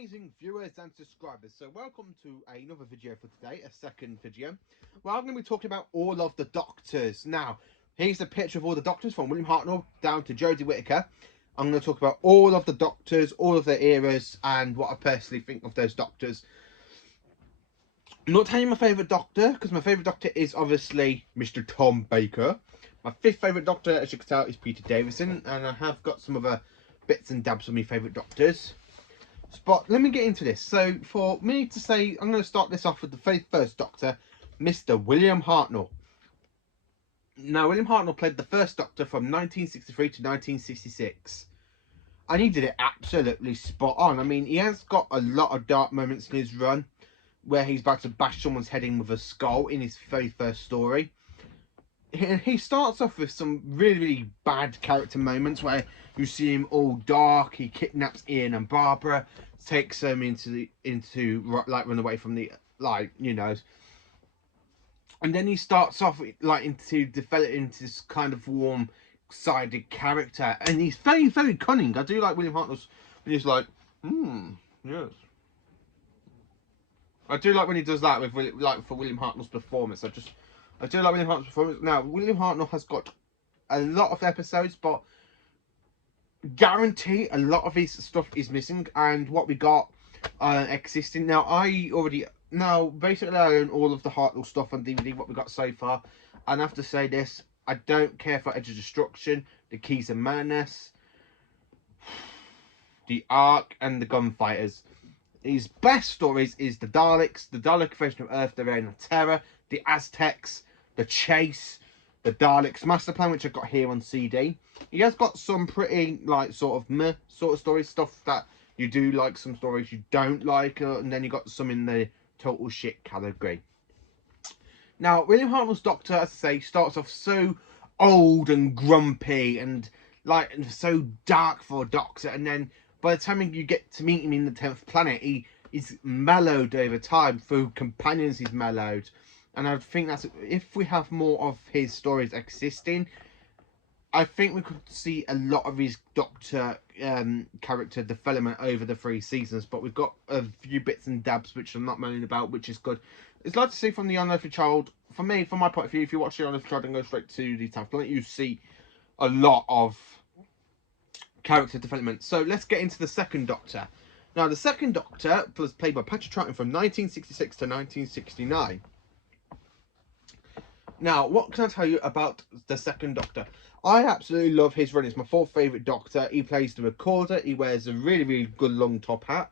amazing viewers and subscribers. So welcome to another video for today, a second video. Well, I'm going to be talking about all of the Doctors. Now, here's a picture of all the Doctors from William Hartnell down to Jodie Whittaker. I'm going to talk about all of the Doctors, all of their eras, and what I personally think of those Doctors. I'm not telling you my favourite Doctor, because my favourite Doctor is obviously Mr. Tom Baker. My fifth favourite Doctor, as you can tell, is Peter Davison, and I have got some other bits and dabs of my favourite Doctors. But let me get into this. So for me to say, I'm going to start this off with the very first Doctor, Mr. William Hartnell. Now, William Hartnell played the first Doctor from 1963 to 1966. And he did it absolutely spot on. I mean, he has got a lot of dark moments in his run, where he's about to bash someone's head in with a skull in his very first story. He starts off with some really bad character moments where you see him all dark. He kidnaps Ian and Barbara, takes them into like run away from the and then he starts off like into develop into this kind of warm-sided character, and he's very cunning. I do like William Hartnell's when he's like, yes. I do like when he does that with for William Hartnell's performance. I do like William Hartnell's performance. Now, William Hartnell has got a lot of episodes, but guarantee a lot of his stuff is missing, and what we got existing. Now, basically I own all of the Hartnell stuff on DVD, what we got so far, and I have to say this, I don't care for Edge of Destruction, The Keys of Madness, The Ark, and The Gunfighters. His best stories is the Daleks, the Dalek Invasion of Earth, The Reign of Terror, The Aztecs, The Chase, the Daleks Master Plan, which I've got here on CD. He has got some pretty sort of meh sort of stories, stuff that you do like, some stories you don't like, and then you got some in the total shit category. Now, William Hartnell's Doctor, as I say, starts off so old and grumpy and so dark for a Doctor, and then by the time you get to meet him in the 10th Planet, he is mellowed over time. Through companions, he's mellowed. And I think that's, if we have more of his stories existing, I think we could see a lot of his Doctor character development over the 3 seasons. But we've got a few bits and dabs which I'm not moaning about, which is good. It's like to see from the Unearthly Child. For me, from my point of view, if you watch the Unearthly Child and go straight to the 10th Planet, you see a lot of character development. So let's get into the second Doctor. Now, the second Doctor was played by Patrick Troughton from 1966 to 1969. Now, what can I tell you about the second Doctor? I absolutely love his run. It's my 4th favourite Doctor. He plays the Recorder. He wears a really good long top hat.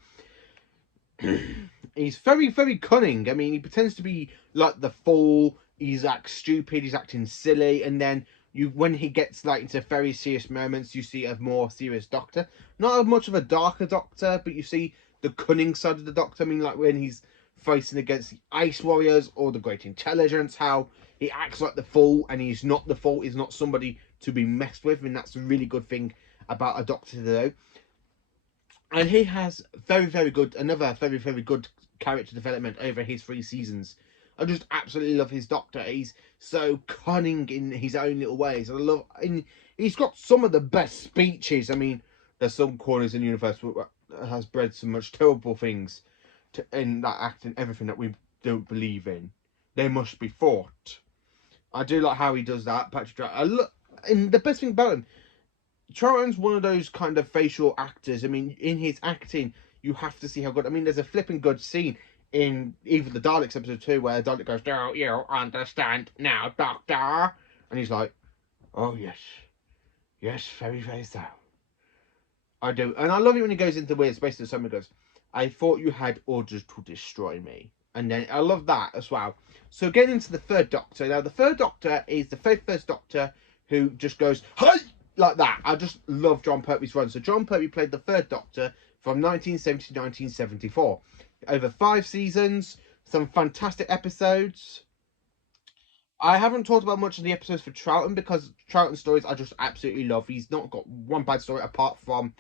He's very cunning. I mean, he pretends to be like the Fool. He's acting stupid. He's acting silly. And then when he gets into very serious moments, you see a more serious Doctor. Not as much of a darker Doctor, but you see the cunning side of the Doctor. I mean, like when he's facing against the Ice Warriors or the Great Intelligence, how he acts like the Fool, and he's not the Fool. He's not somebody to be messed with, and that's a really good thing about a Doctor to do. And he has another very good character development over his 3 seasons. I just absolutely love his Doctor. He's so cunning in his own little ways. And he's got some of the best speeches. I mean, there's some corners in the universe that has bred so much terrible things in that act and everything that we don't believe in. They must be fought. I do like how he does that, Patrick Troughton. And the best thing about him, Troughton's one of those kind of facial actors. I mean, in his acting, you have to see how good. I mean, there's a flipping good scene in even the Daleks episode 2 where Dalek goes, "Do you understand now, Doctor?" And he's like, "Oh yes, very so. I do." And I love it when he goes into weird space and someone goes, "I thought you had orders to destroy me." And then I love that as well. So getting into the third Doctor. Now, the third Doctor is the first Doctor who just goes, "Hey!" like that. I just love John Pertwee's run. So John Pertwee played the third Doctor from 1970 to 1974. Over 5 seasons, some fantastic episodes. I haven't talked about much of the episodes for Troughton because Troughton's stories I just absolutely love. He's not got one bad story apart from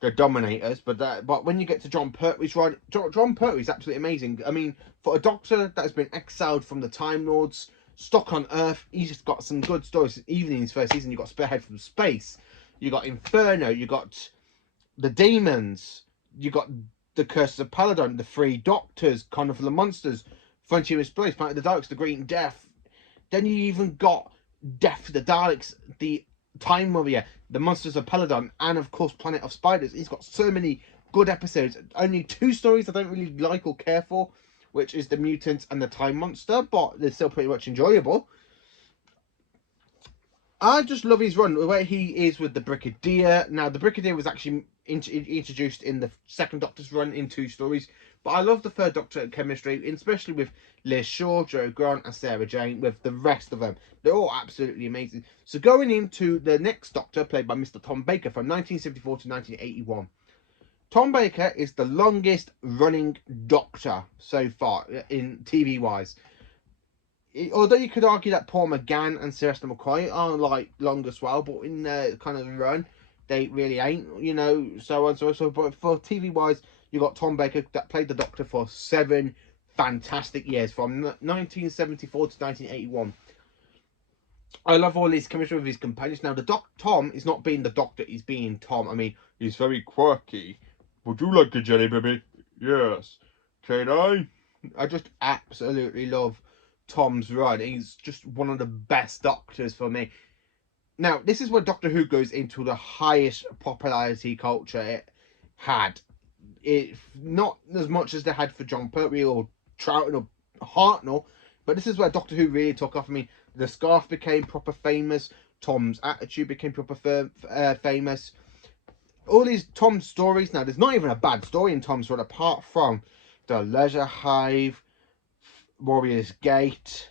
the Dominators, but when you get to John Pertwee's run, John Pertwee's absolutely amazing. I mean, for a Doctor that has been exiled from the Time Lords, stuck on Earth, he's just got some good stories. Even in his first season, you got Spearhead from Space, you got Inferno, you got the Demons, you got The Curse of Paladin, The Three Doctors, Con of the Monsters, Frontier in Space, Planet of the Daleks, The Green Death. Then you even got Death of the Daleks, The Time Warrior, The Monsters of Paladin, and of course Planet of Spiders. He's got so many good episodes. Only 2 stories I don't really like or care for, which is The Mutants and The Time Monster, but they're still pretty much enjoyable. I just love his run, the way he is with the Brigadier. Now, the Brigadier was actually introduced in the second Doctor's run in 2 stories, but I love the third Doctor chemistry, especially with Liz Shaw, Joe Grant, and Sarah Jane, with the rest of them. They're all absolutely amazing. So going into the next Doctor, played by Mr. Tom Baker, from 1974 to 1981. Tom Baker is the longest running Doctor so far in TV-wise. Although you could argue that Paul McGann and Sylvester McCoy are like long as well, but in the kind of run, they really ain't, you know, so on and so forth. But for TV wise, you got Tom Baker that played the Doctor for 7 fantastic years, from 1974 to 1981. I love all his chemistry with his companions. Now, Tom is not being the Doctor, he's being Tom. I mean, he's very quirky. Would you like a jelly, baby? Yes. Can I? I just absolutely love Tom's run. He's just one of the best Doctors for me. Now, this is where Doctor Who goes into the highest popularity culture it had. It not as much as they had for John Pertwee or Troughton or Hartnell, but this is where Doctor Who really took off. I mean, the scarf became proper famous. Tom's attitude became proper famous. All these Tom stories. Now, there's not even a bad story in Tom's run, apart from the Leisure Hive, Warrior's Gate,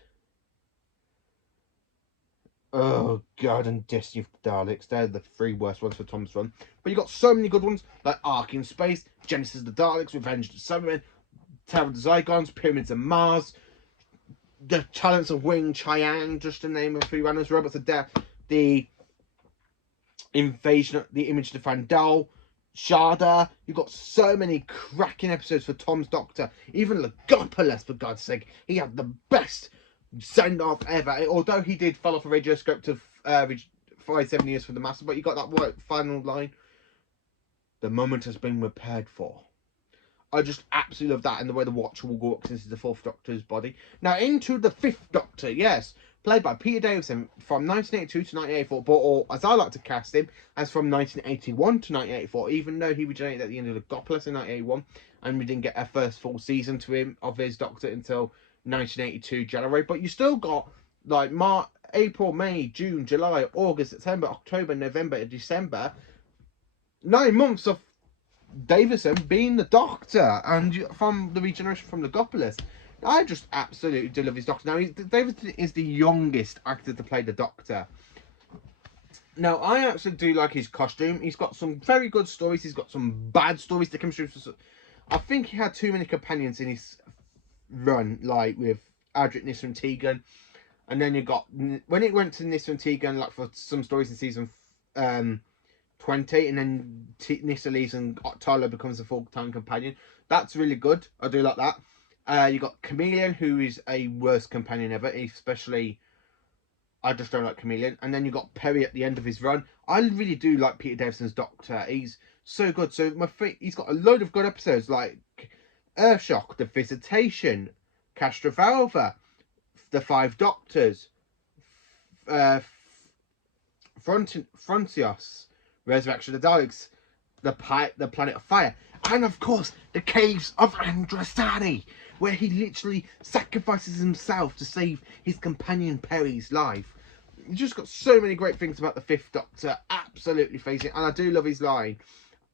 oh god, and Destiny of the Daleks. They're the 3 worst ones for Tom's run. But you got so many good ones, like Ark in Space, Genesis of the Daleks, Revenge of the Cybermen, Terror of the Zygons, Pyramids of Mars, The Talents of Wing Chiang, just to name a few randoms, Robots of Death, the Invasion, the Image of the Fandal, Sharda. You've got so many cracking episodes for Tom's Doctor. Even Legopolis, for God's sake, he had the best send-off ever. Although he did fall off a radio script of 5-7 years for the Master, but you got that right final line. The moment has been prepared for. I just absolutely love that, and the way the Watcher will walks into the 4th Doctor's body. Now into the 5th Doctor, yes, played by Peter Davison from 1982 to 1984, or as I like to cast him, as from 1981 to 1984, even though he originated at the end of Legopolis in 1981, and we didn't get our first full season to him of his Doctor until 1982 January. But you still got like April, May, June, July, August, September, October, November, and December. 9 months of Davison being the Doctor, and from the regeneration from Legopolis. I just absolutely do love his Doctor. Now, Davison is the youngest actor to play the Doctor. Now, I actually do like his costume. He's got some very good stories. He's got some bad stories. The chemistry, I think he had too many companions in his run, like with Adric, Nyssa and Tegan. And then you got, when it went to Nyssa and Tegan, like for some stories in season 20, and then Nyssa leaves and Tyler becomes a full-time companion. That's really good. I do like that. You got Chameleon, who is a worst companion ever, especially, I just don't like Chameleon. And then you got Perry at the end of his run. I really do like Peter Davison's Doctor. He's so good. So he's got a load of good episodes, like Earthshock, The Visitation, Castrovalva, The 5 Doctors, Frontios, Resurrection of the Daleks, the Planet of Fire, and of course the Caves of Andrastani, where he literally sacrifices himself to save his companion Perry's life. You just got so many great things about the 5th Doctor. Absolutely facing, and I do love his line.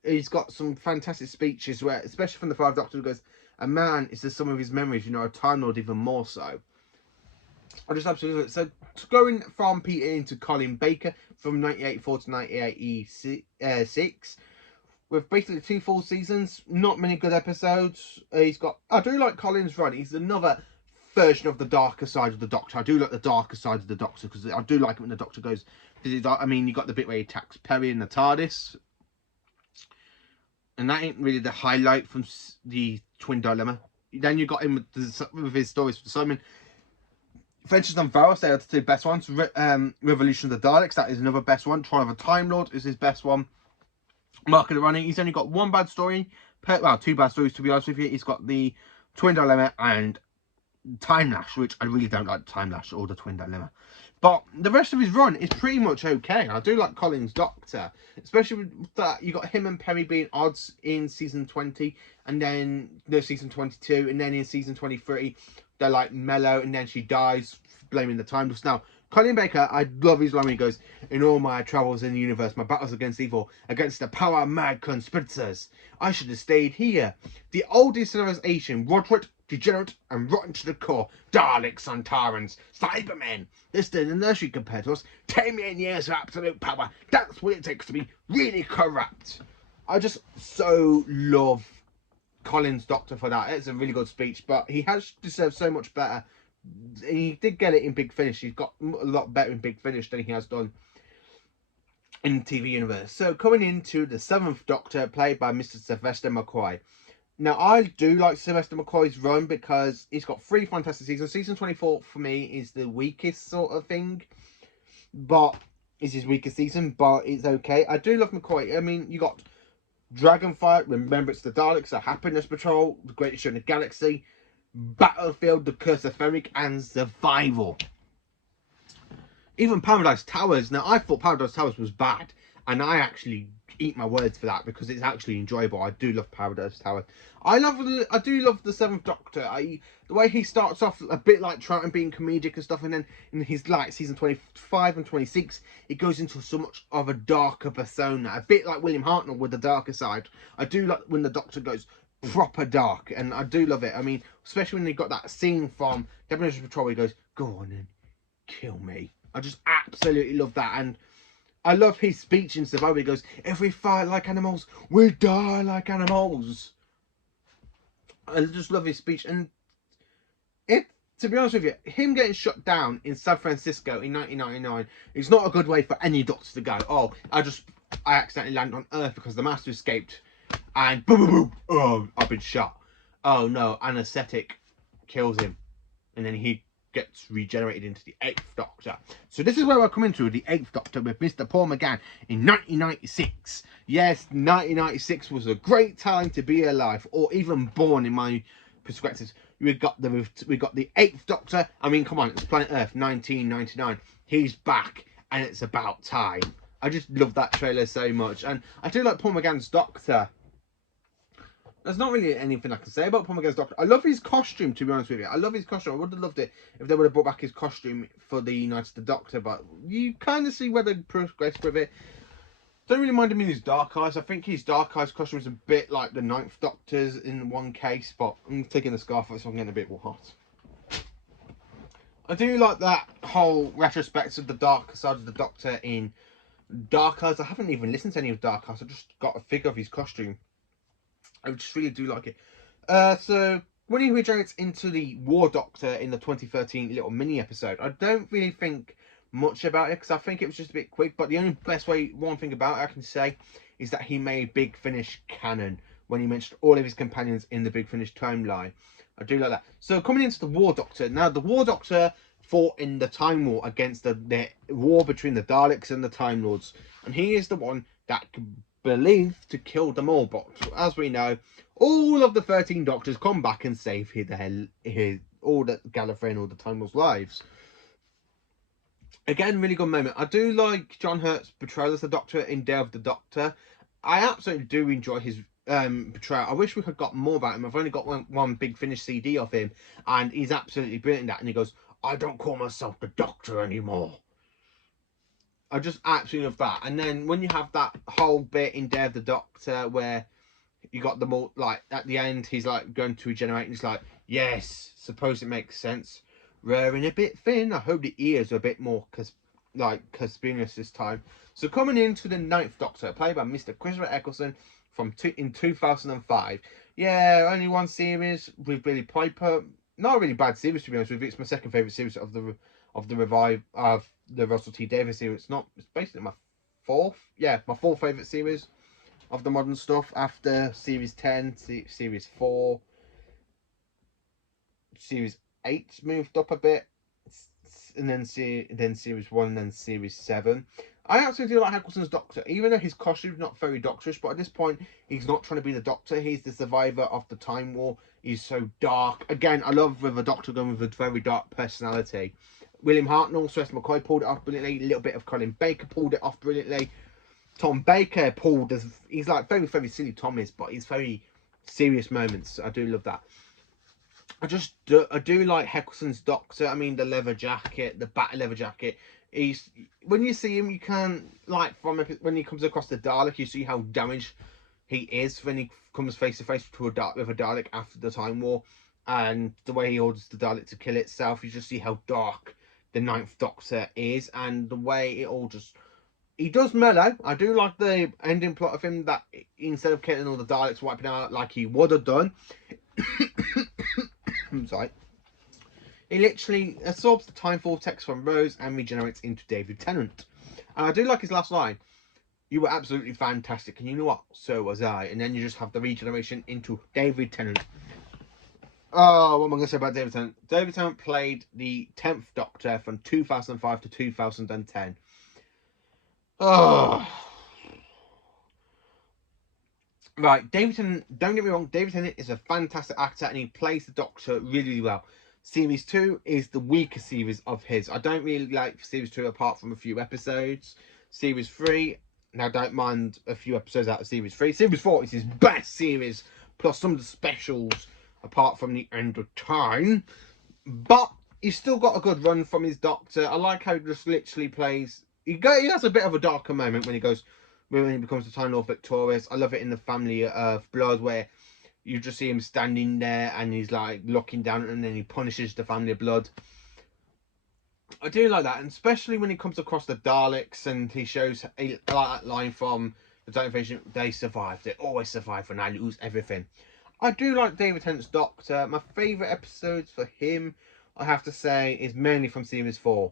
He's got some fantastic speeches where, especially from the 5 Doctor, who goes, "A man is the sum of his memories, you know, a Time Lord even more so." I just absolutely love it. So going from Peter into Colin Baker from 1984 to 1986, with basically 2 full seasons, not many good episodes. I do like Colin's run. He's another version of the darker side of the Doctor. I do like the darker side of the Doctor, because I do like it when the Doctor goes, I mean, you got the bit where he attacks Perry in the TARDIS, and that ain't really the highlight from the Twin Dilemma. Then you got him with his stories for Simon. Adventures on Varos, they are the 2 best ones. Revolution of the Daleks, that is another best one. Trial of a Time Lord is his best one. Mark of the Running, he's only got 1 bad story, well, two bad stories to be honest with you. He's got the Twin Dilemma and Time Lash, which I really don't like Time Lash or the Twin Dilemma. But the rest of his run is pretty much okay. I do like Colin's Doctor, especially with that you got him and Perry being odds in season 20, and then no season 22, and then in season 23 they're like mellow, and then she dies, blaming the time loss. Now, Colin Baker, I love his line when he goes, "In all my travels in the universe, my battles against evil, against the power-mad conspirators, I should have stayed here. The oldest civilization, Roderick, degenerate and rotten to the core, Daleks and Tyrants, Cybermen. They're still in the nursery compared to us. 10 million years of absolute power. That's what it takes to be really corrupt." I just so love Colin's Doctor for that. It's a really good speech, but he has deserved so much better. He did get it in Big Finish. He's got a lot better in Big Finish than he has done in the TV universe. So coming into the 7th Doctor, played by Mr. Sylvester McCoy. Now, I do like Sylvester McCoy's run because he's got 3 fantastic seasons. Season 24, for me, is the weakest sort of thing. But it's his weakest season, but it's okay. I do love McCoy. I mean, you got Dragonfire, Remembrance of the Daleks, The Happiness Patrol, The Greatest Show in the Galaxy, Battlefield, The Curse of Fenric, and Survival. Even Paradise Towers. Now, I thought Paradise Towers was bad, and I actually eat my words for that because it's actually enjoyable. I do love Paradise Towers. I do love the 7th Doctor. The way he starts off a bit like Troughton being comedic and stuff, and then in his like season 25 and 26, it goes into so much of a darker persona, a bit like William Hartnell with the darker side. I do like when the Doctor goes proper dark, and I do love it. I mean, especially when they got that scene from Definition Patrol where he goes, "Go on and kill me." I just absolutely love that, and I love his speech in Survival. He goes, "If we fight like animals, we die like animals." I just love his speech, and to be honest with you, him getting shut down in San Francisco in 1999 is not a good way for any Doctor to go. "Oh, I accidentally landed on Earth because the Master escaped, and boom, boom, boom, oh, I've been shot. Oh no, anesthetic kills him, and then he gets regenerated into the 8th Doctor." So this is where we're coming to the 8th Doctor with Mr. Paul McGann in 1996. Yes, 1996 was a great time to be alive, or even born in my perspective. We got the 8th Doctor. I mean, come on, it's Planet Earth, 1999. He's back, and it's about time. I just love that trailer so much, and I do like Paul McGann's Doctor. There's not really anything I can say about Paul McGann's Doctor. I love his costume, to be honest with you. I love his costume. I would have loved it if they would have brought back his costume for the Night of the Doctor, but you kind of see where they progressed with it. Don't really mind him in his Dark Eyes. I think his Dark Eyes costume is a bit like the 9th Doctor's in one case, but I'm taking the scarf off so I'm getting a bit more hot. I do like that whole retrospect of the dark side of the Doctor in Dark Eyes. I haven't even listened to any of Dark Eyes. I just got a figure of his costume. I just really do like it. So when he regenerates into the War Doctor in the 2013 little mini episode, I don't really think much about it because I think it was just a bit quick. But the only one thing about it I can say is that he made Big Finish canon when he mentioned all of his companions in the Big Finish timeline. I do like that. So coming into the War Doctor, now the War Doctor fought in the Time War against the war between the Daleks and the Time Lords, and he is the one that believed to kill them all. But as we know, all of the 13 Doctors come back and save all the Gallifrey and all the Time Lords' lives. Again, really good moment. I do like John Hurt's portrayal as the Doctor in Day of the Doctor. I absolutely do enjoy his portrayal. I wish we had got more about him. I've only got one Big Finish CD of him, and he's absolutely brilliant in that. And he goes, "I don't call myself the Doctor anymore." I just absolutely love that. And then when you have that whole bit in Day of the Doctor where you got them all, like, at the end, he's like going to regenerate, and he's like, "Yes, suppose it makes sense. Rare and a bit thin. I hope the ears are a bit more conspicuous this time." So coming into the 9th Doctor, played by Mr. Christopher Eccleston in 2005. Yeah, only one series with Billy Piper. Not a really bad series, to be honest with you. It's my second favourite series of the revive of the Russell T Davies series. It's basically my fourth favourite series of the modern stuff after series 10, series 4, series 8 moved up a bit, and then series 1, and then series 7. I actually do like Eccleston's Doctor, even though his costume's not very doctorish, but at this point, he's not trying to be the Doctor, he's the survivor of the Time War. He's so dark. Again, I love with a Doctor going with a very dark personality. William Hartnell, Sylvester McCoy pulled it off brilliantly, a little bit of Colin Baker pulled it off brilliantly. Tom Baker pulled, he's like very, very silly Tom is, but he's very serious moments. I do love that. I do like Eccleston's Doctor. I mean, the leather jacket, the battle leather jacket. He's, when you see him, you can like when he comes across the Dalek, you see how damaged he is when he comes face to face with a Dalek after the Time War, and the way he orders the Dalek to kill itself. You just see how dark the Ninth Doctor is, and the way it all just. He does mellow. I do like the ending plot of him that instead of killing all the Daleks, wiping out like he would have done. I'm sorry. He literally absorbs the time vortex from Rose and regenerates into David Tennant. And I do like his last line. You were absolutely fantastic. And you know what? So was I. And then you just have the regeneration into David Tennant. Oh, what am I going to say about David Tennant? David Tennant played the 10th Doctor from 2005 to 2010. Oh. Right, David Tennant, don't get me wrong, David Tennant is a fantastic actor and he plays the Doctor really, really well. Series 2 is the weaker series of his. I don't really like Series 2 apart from a few episodes. Series 3, now don't mind a few episodes out of Series 3. Series 4 is his best series, plus some of the specials apart from the end of time. But he's still got a good run from his Doctor. I like how he just literally plays... He has a bit of a darker moment when he becomes the Time Lord victorious. I love it in the Family of Blood where you just see him standing there and he's like looking down and then he punishes the Family of Blood. I do like that, and especially when he comes across the Daleks and he shows like that line from the Dalek Invasion, they survive. They always survive when I lose everything. I do like David Tennant's Doctor. My favourite episodes for him, I have to say, is mainly from Series 4.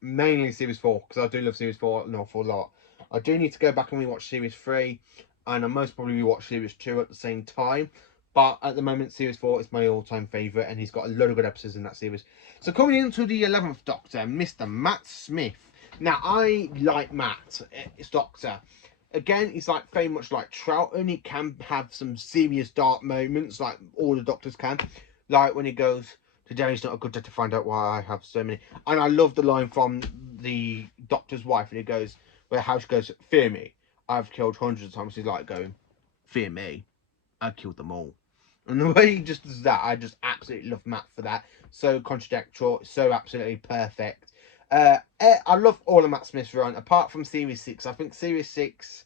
Mainly Series 4, because I do love Series 4 an awful lot. I do need to go back and rewatch Series 3, and I most probably rewatch Series 2 at the same time. But at the moment, Series 4 is my all-time favourite, and he's got a lot of good episodes in that series. So coming into the 11th Doctor, Mr. Matt Smith. Now, I like Matt, his Doctor. Again, he's like very much like Troughton. He can have some serious dark moments, like all the Doctors can. Like when he goes... Today is not a good day to find out why I have so many. And I love the line from the Doctor's wife, and he goes, where how she goes, fear me. I've killed hundreds of times. He's like going, fear me. I killed them all. And the way he just does that, I just absolutely love Matt for that. So contradictory, so absolutely perfect. I love all of Matt Smith's run, apart from Series 6. I think Series 6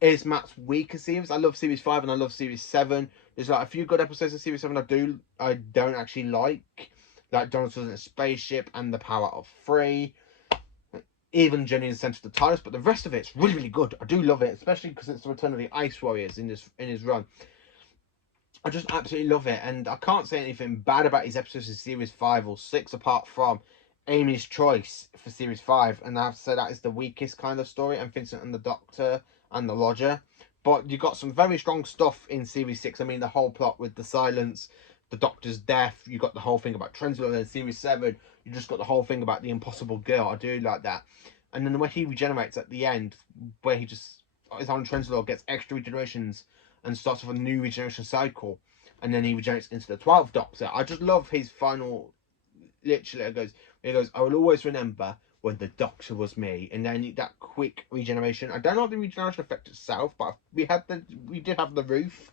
is Matt's weaker series. I love Series 5 and I love Series 7. There's like a few good episodes of Series 7 I don't actually like Donaldson in a Spaceship and The Power of Three. Even Jenny in the Centre of the TARDIS, but the rest of it's really, really good. I do love it, especially because it's the return of the Ice Warriors in his run. I just absolutely love it, and I can't say anything bad about his episodes in Series 5 or 6 apart from Amy's Choice for Series 5, and I have to say that is the weakest kind of story, and Vincent and the Doctor and the Lodger. But you got some very strong stuff in Series 6. I mean, the whole plot with the silence, the Doctor's death, you got the whole thing about Trenzler, and then Series 7, you just got the whole thing about the impossible girl. I do like that. And then the way he regenerates at the end, where he just is on Trenzler, gets extra regenerations and starts with a new regeneration cycle, and then he regenerates into the 12th Doctor. I just love his final, literally, he goes, I will always remember when the Doctor was me, and then that quick regeneration. I don't know the regeneration effect itself, but we did have the roof.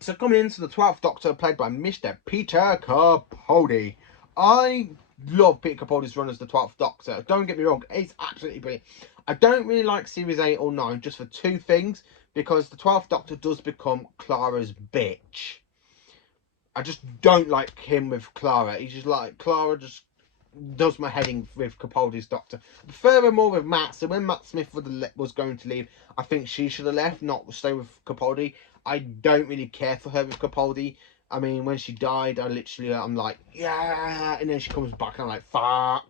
So coming into the 12th Doctor, played by Mr. Peter Capaldi. I love Peter Capaldi's run as the 12th Doctor. Don't get me wrong, it's absolutely brilliant. I don't really like Series 8 or 9 just for two things, because the 12th Doctor does become Clara's bitch. I just don't like him with Clara. He's just like, Clara just does my head in with Capaldi's Doctor. Furthermore with Matt, so when Matt Smith was going to leave, I think she should have left, not stay with Capaldi. I don't really care for her with Capaldi. I mean, when she died, I'm like, yeah, and then she comes back and I'm like, fuck.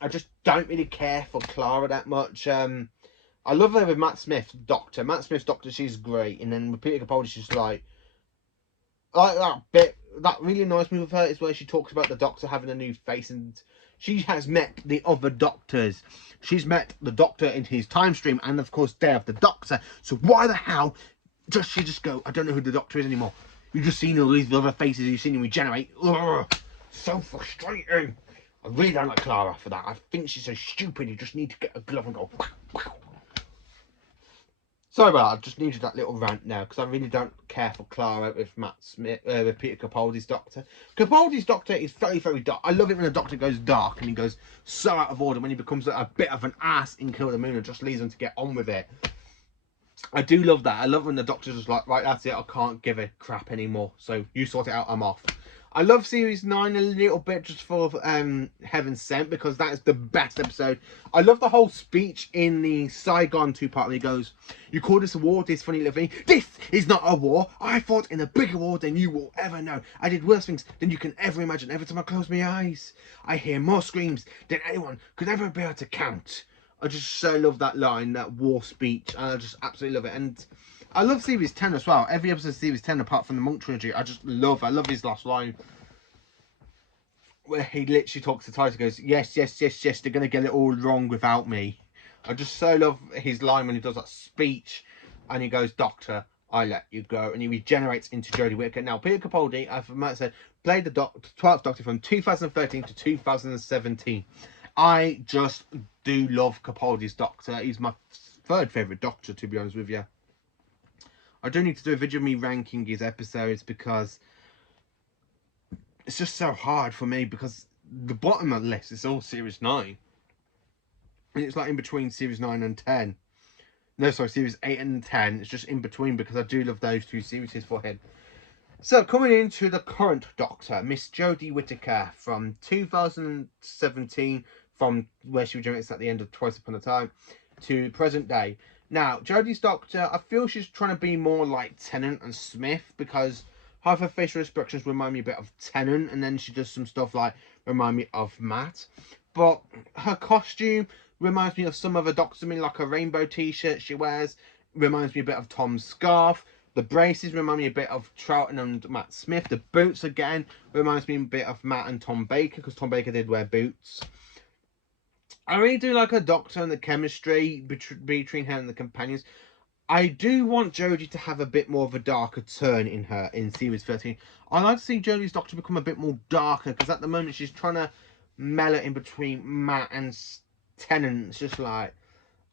I just don't really care for Clara that much. I love her with Matt Smith's Doctor. Matt Smith's Doctor, she's great, and then with Peter Capaldi, she's like that bit that really annoys me with her is where she talks about the Doctor having a new face, and She has met the other Doctors. She's met the Doctor in his time stream, and of course, Day of the Doctor. So why the hell does she just go, I don't know who the Doctor is anymore? You've just seen all these other faces you've seen him regenerate. Ugh, so frustrating. I really don't like Clara for that. I think she's so stupid. You just need to get a glove and go. Wow, wow. Sorry about that. I just needed that little rant now because I really don't care for Clara with Matt Smith, with Peter Capaldi's Doctor. Capaldi's Doctor is very, very dark. I love it when the Doctor goes dark and he goes so out of order when he becomes a bit of an ass in Kill the Moon and just leaves him to get on with it. I do love that. I love when the Doctor's just like, right, that's it. I can't give a crap anymore. So you sort it out. I'm off. I love Series 9 a little bit just for Heaven Sent because that is the best episode. I love the whole speech in the Saigon two-part where he goes, you call this a war, this funny little thing? This is not a war. I fought in a bigger war than you will ever know. I did worse things than you can ever imagine. Every time I close my eyes, I hear more screams than anyone could ever be able to count. I just so love that line, that war speech, and I just absolutely love it. And I love Series 10 as well. Every episode of Series 10, apart from the Monk Trilogy, I love his last line. Where he literally talks to Titus, goes, yes, yes, yes, yes, they're going to get it all wrong without me. I just so love his line when he does that speech, and he goes, Doctor, I let you go, and he regenerates into Jodie Whittaker. Now, Peter Capaldi, as Matt said, played the 12th Doctor from 2013 to 2017. I just do love Capaldi's Doctor. He's my third favourite Doctor, to be honest with you. I do need to do a video of me ranking his episodes because it's just so hard for me because the bottom of the list is all Series 9. And it's like in between Series 9 and 10. No, sorry, Series 8 and 10. It's just in between because I do love those two series for him. So, coming into the current Doctor, Miss Jodie Whittaker from 2017, from where she regenerates at the end of Twice Upon a Time, to present day. Now, Jodie's Doctor, I feel she's trying to be more like Tennant and Smith because half her facial expressions remind me a bit of Tennant, and then she does some stuff like remind me of Matt. But her costume reminds me of some other Doctors. I mean, like a rainbow t-shirt she wears reminds me a bit of Tom's scarf. The braces remind me a bit of Troughton and Matt Smith. The boots, again, reminds me a bit of Matt and Tom Baker, because Tom Baker did wear boots. I really do like her Doctor and the chemistry between her and the companions. I do want Jodie to have a bit more of a darker turn in her in Series 13. I like to see Jodie's Doctor become a bit more darker, because at the moment she's trying to mellow in between Matt and Tennant. It's just like,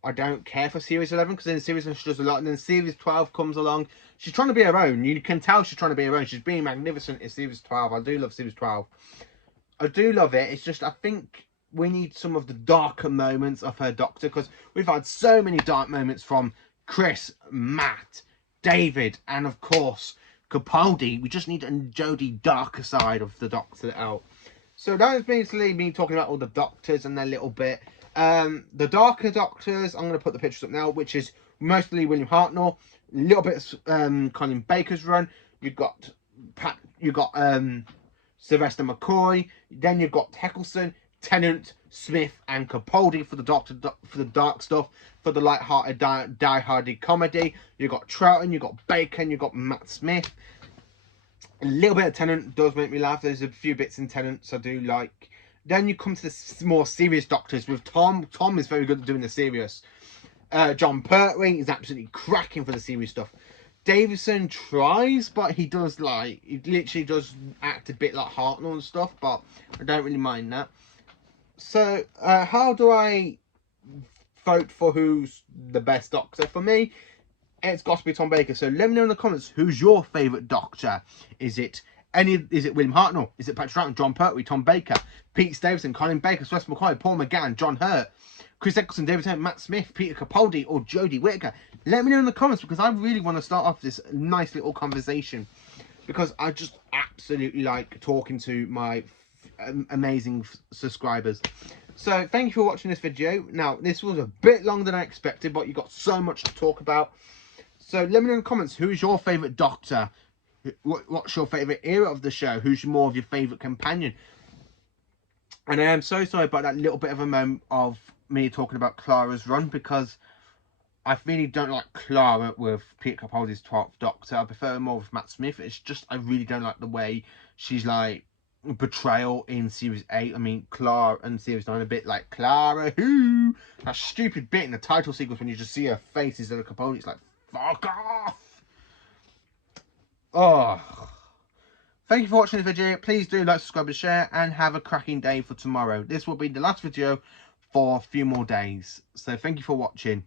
I don't care for Series 11, because in Series 11 she does a lot, and then Series 12 comes along. She's trying to be her own. You can tell she's trying to be her own. She's being magnificent in Series 12. I do love Series 12. I do love it. It's just, I think we need some of the darker moments of her Doctor, because we've had so many dark moments from Chris, Matt, David, and of course Capaldi. We just need a Jodie darker side of the Doctor out. So that is basically me talking about all the Doctors and their little bit. The darker Doctors, I'm going to put the pictures up now, which is mostly William Hartnell, a little bit of Colin Baker's run. You've got Sylvester McCoy, then you've got Eccleston, Tennant, Smith, and Capaldi for the Doctor, for the dark stuff, for the light-hearted, die-hardy comedy. You've got Troughton, you've got Baker, and you've got Matt Smith. A little bit of Tennant does make me laugh. There's a few bits in Tennant I do like. Then you come to the more serious Doctors with Tom. Tom is very good at doing the serious. John Pertwee is absolutely cracking for the serious stuff. Davison tries, but he literally does act a bit like Hartnell and stuff, but I don't really mind that. So, how do I vote for who's the best Doctor? For me, it's got to be Tom Baker. So let me know in the comments who's your favourite Doctor. Is it William Hartnell? Is it Patrick Troughton, John Pertwee, Tom Baker, Pete Davison, Colin Baker, Sylvester McCoy, Paul McGann, John Hurt, Chris Eccleston, David Tennant, Matt Smith, Peter Capaldi, or Jodie Whittaker? Let me know in the comments, because I really want to start off this nice little conversation, because I just absolutely like talking to my amazing subscribers. So thank you for watching this video. Now, this was a bit longer than I expected, but you got so much to talk about. So let me know in the comments, who is your favourite Doctor? What's your favourite era of the show? Who's more of your favourite companion? And I am so sorry about that little bit of a moment of me talking about Clara's run, because I really don't like Clara with Peter Capaldi's 12th Doctor. I prefer her more with Matt Smith. It's just, I really don't like the way she's like betrayal in series 8. I mean, Clara and series 9 a bit like Clara who, that stupid bit in the title sequence when you just see her face instead of Capone. It's like, fuck off. Oh, thank you for watching the video. Please do like, subscribe and share, and have a cracking day for tomorrow. This will be the last video for a few more days, so thank you for watching.